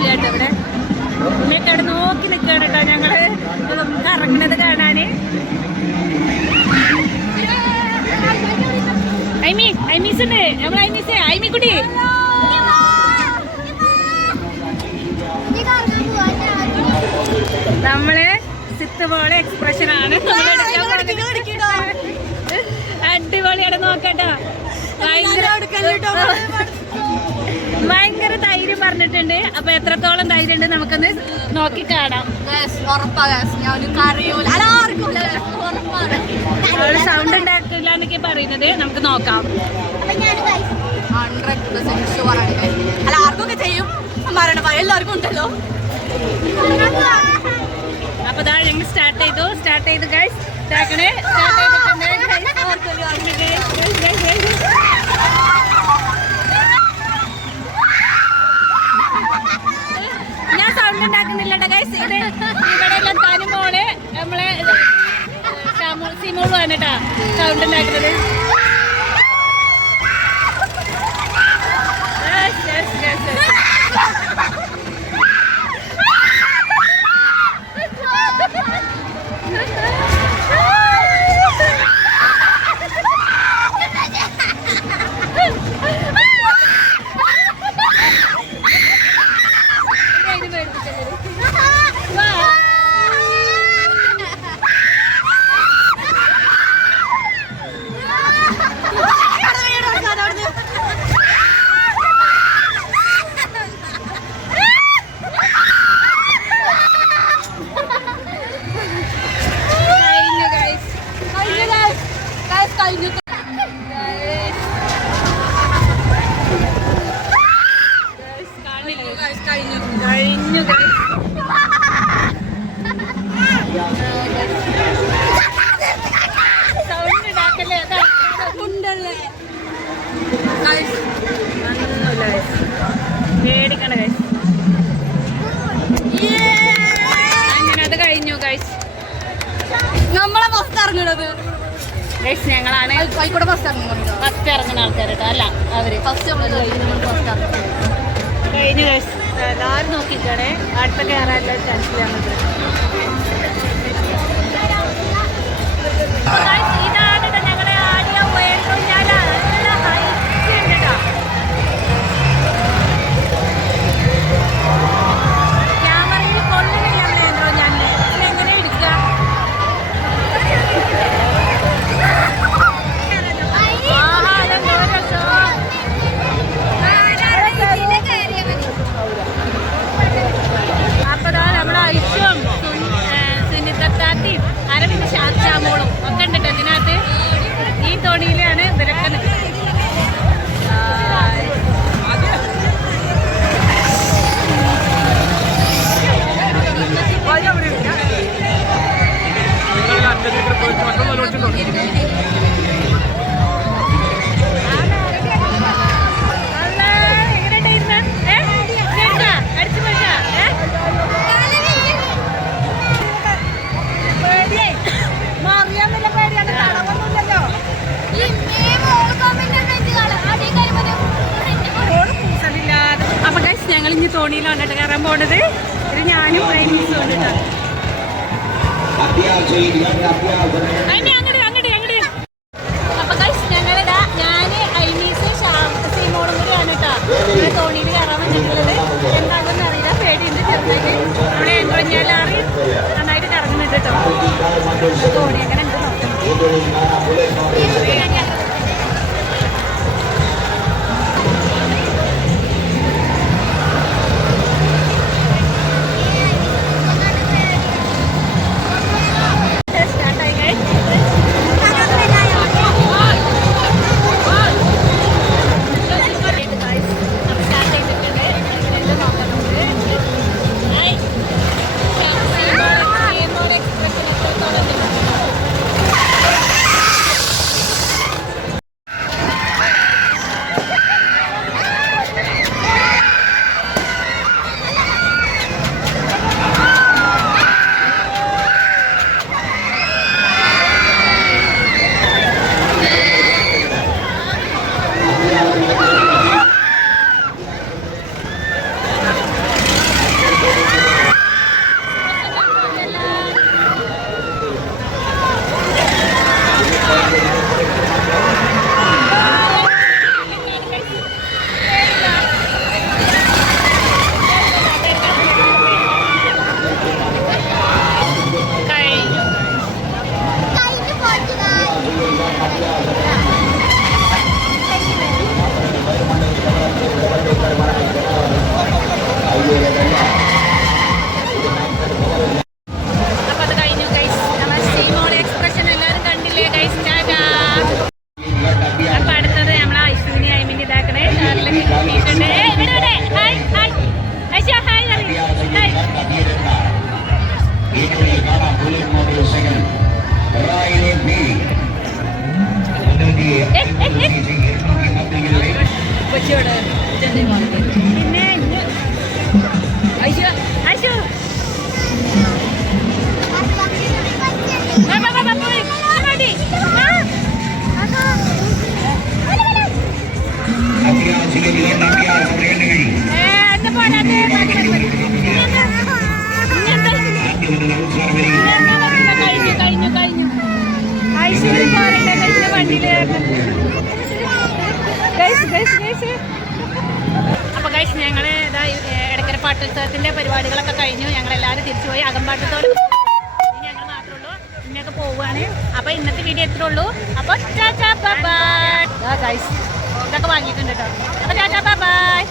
അടിപൊളിയായിട്ട് ഇവിടെ ഉമ്മയൊക്കെ അവിടെ നോക്കി നിൽക്കുകയാണ് കേട്ടോ ഞങ്ങൾ. കറങ്ങണത് കാണാന്. ഐമി ഐമീസ് ഉണ്ട് നമ്മൾ ഐമീസ് ഐമിക്കുട്ടി. നമ്മൾ സിത്തുപോലെ എക്സ്പ്രഷൻ ആണ്. അടിപൊളിയാണ് നോക്കട്ടോ ഭയങ്കര ഭയങ്കര ധൈര്യം പറഞ്ഞിട്ടുണ്ട്. അപ്പൊ എത്രത്തോളം ധൈര്യം ഉണ്ട് നമുക്കൊന്ന് നോക്കി കാണാം. സൗണ്ട് ഉണ്ടാക്കില്ല എന്നൊക്കെ പറയുന്നത്. നമുക്ക് നോക്കാം. അല്ല ആർക്കൊക്കെ ചെയ്യും? പറയണ എല്ലാവർക്കും ഉണ്ടല്ലോ. അപ്പൊ ഞങ്ങൾ സ്റ്റാർട്ട് ചെയ്തു. സ്റ്റാർട്ട് ചെയ്തു ഗൈസ് ഇതാക്കണേ സ്റ്റാർട്ട് ചെയ്തിട്ടുണ്ട് ഞാൻ സൗണ്ട് ഉണ്ടാക്കുന്നില്ല ഗൈസ് ഇത് ഇവിടെ എല്ലാം താനും മോൾ നമ്മളെ സിമോൾ വന്നിട്ടാ സൗണ്ട് ഉണ്ടാക്കുന്നത്. Yes, yes, yes, yes. കഴിഞ്ഞു ഗൈസ് കഴിഞ്ഞു കഴിഞ്ഞു കഴിഞ്ഞു സൗണ്ട് ഉണ്ടാക്കല്ലേ അതാ ഉണ്ടല്ലേ പേടിക്കണ ഗൈസ് അങ്ങനെ അത് കഴിഞ്ഞു ഗൈസ് നമ്മളെ ബസ് ഇറങ്ങണത് ഞങ്ങളാണ് കോഴിക്കോട് ബസ് ഇറങ്ങുന്നുണ്ടോ ഫസ്റ്റ് ഇറങ്ങുന്ന ആൾക്കാരട്ടോ അല്ല അവർ. ഫസ്റ്റ് നമ്മൾ ബസ് ഇറങ്ങും. കഴിഞ്ഞു ഗൈസ് എല്ലാവരും നോക്കിക്കണേ അടുത്ത കയറാനുള്ള ചാൻസിലാണ് ഇതാണ് തോണിയിലാണ് കേട്ടോ കയറാൻ പോണത്. ഇത് ഞാനും പ്രൈമീസും ഉണ്ട് കേട്ടോ. അതിനെ അങ്ങട് അങ്ങട് അങ്ങട്. അപ്പൊ ഞങ്ങളിതാ ഞാൻ ഐനീസ് സീമോളും കൂടിയാണ് കേട്ടോ. തോണിയിൽ കയറാൻ വന്നിട്ടുള്ളത്. എന്താണെന്ന് അറിയില്ല. പേടിയുണ്ട് ചെറുതായിട്ട്. നമ്മുടെ എൻകൊഞ്ഞാലാറി നന്നായിട്ട് കറങ്ങുന്നുണ്ട് കേട്ടോ. തോണി അങ്ങനെ ഉണ്ട് നോക്കാം. അപ്പൊ ഗൈസ് ഞങ്ങൾ ഇതാ ഇടക്കര പാട്ടുത്സവത്തിന്റെ പരിപാടികളൊക്കെ കഴിഞ്ഞു. ഞങ്ങൾ എല്ലാവരും തിരിച്ചുപോയി അകമ്പാട്ടത്തോട്. ഞങ്ങൾ മാത്രമേ ഉള്ളൂ. ഇന്നൊക്കെ പോവുകയാണ്. അപ്പൊ ഇന്നത്തെ വീഡിയോ എത്ര ഉള്ളൂ. അപ്പൊ ഗൈസ് ഇതൊക്കെ വാങ്ങിയിട്ടുണ്ട് കേട്ടോ. അപ്പൊ ബൈ.